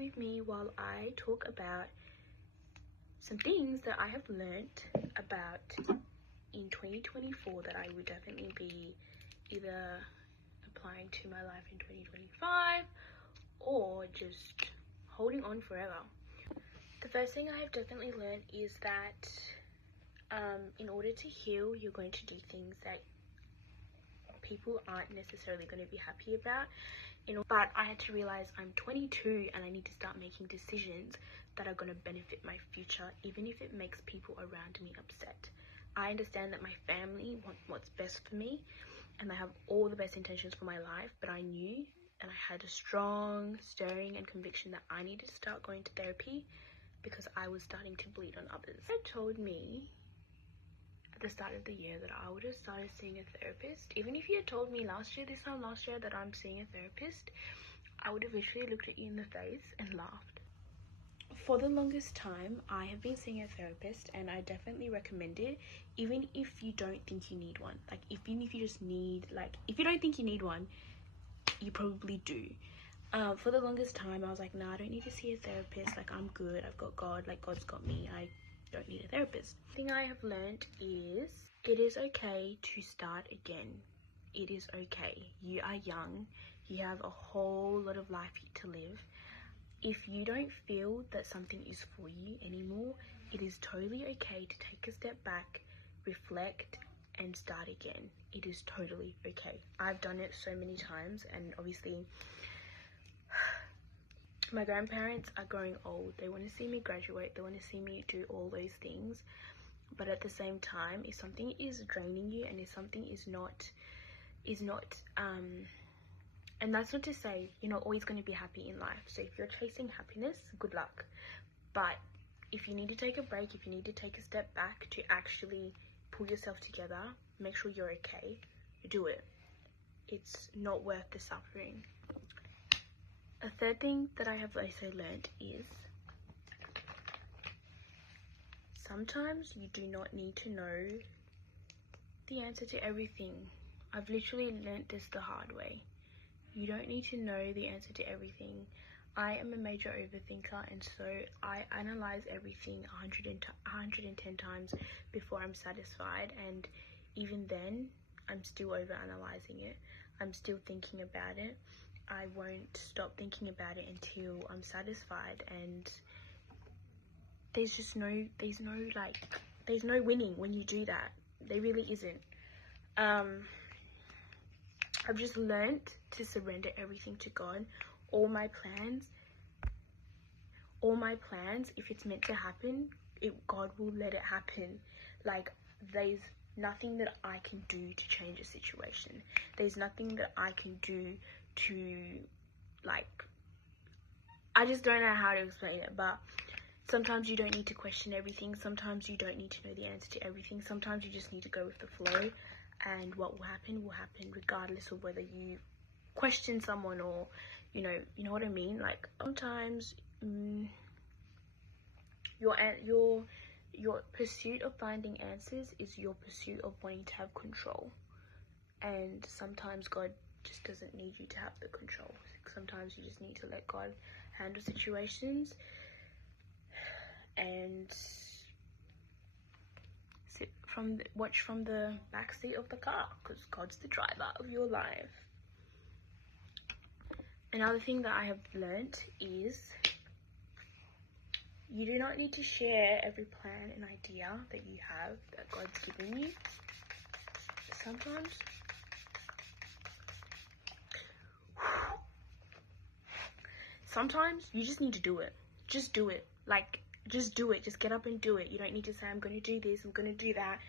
with me while I talk about some things that I have learnt about in 2024 that I would definitely be either applying to my life in 2025 or just holding on forever. The first thing I have definitely learned is that in order to heal, you're going to do things that people aren't necessarily going to be happy about. But I had to realize I'm 22 and I need to start making decisions that are going to benefit my future, even if it makes people around me upset. I understand that my family want what's best for me and they have all the best intentions for my life, but I knew and I had a strong stirring and conviction that I needed to start going to therapy because I was starting to bleed on others. It told me at the start of the year that I would have started seeing a therapist. Even if you had told me this time last year that I'm seeing a therapist, I would have literally looked at you in the face and laughed. For the longest time, I have been seeing a therapist and I definitely recommend it, even if you don't think you need one. Like, even if you just need, if you don't think you need one, you probably do. For the longest time, I was like, nah, I don't need to see a therapist. Like, I'm good. I've got God. Like, God's got me. I don't need a therapist. The thing I have learned is it is okay to start again. It is okay. You are young. You have a whole lot of life to live. If you don't feel that something is for you anymore, it is totally okay to take a step back, reflect, and start again. It is totally okay. I've done it so many times, and obviously my grandparents are growing old. They want to see me graduate. They want to see me do all those things. But at the same time, if something is draining you and if something is not, and that's not to say you're not always going to be happy in life. So if you're chasing happiness, good luck. But if you need to take a break, if you need to take a step back to actually pull yourself together, make sure you're okay, do it. It's not worth the suffering. A third thing that I have also learned is sometimes you do not need to know the answer to everything. I've literally learnt this the hard way. You don't need to know the answer to everything. I am a major overthinker, and so I analyze everything 110 times before I'm satisfied, and even then I'm still overanalyzing it. I'm still thinking about it. I won't stop thinking about it until I'm satisfied, and there's no winning when you do that. There really isn't. I've just learnt to surrender everything to God. All my plans, if it's meant to happen, God will let it happen. Like, there's nothing that I can do to change a situation. There's nothing that I can do to, I just don't know how to explain it, but sometimes you don't need to question everything. Sometimes you don't need to know the answer to everything. Sometimes you just need to go with the flow, and what will happen regardless of whether you question someone or, you know what I mean? Like, sometimes your pursuit of finding answers is your pursuit of wanting to have control, and sometimes God just doesn't need you to have the control. Sometimes you just need to let God handle situations and watch from the back seat of the car, because God's the driver of your life. Another thing that I have learnt is you do not need to share every plan and idea that you have, that God's given you. Sometimes you just need to do it. Just do it. Just do it. Just get up and do it. You don't need to say, I'm going to do this, I'm going to do that.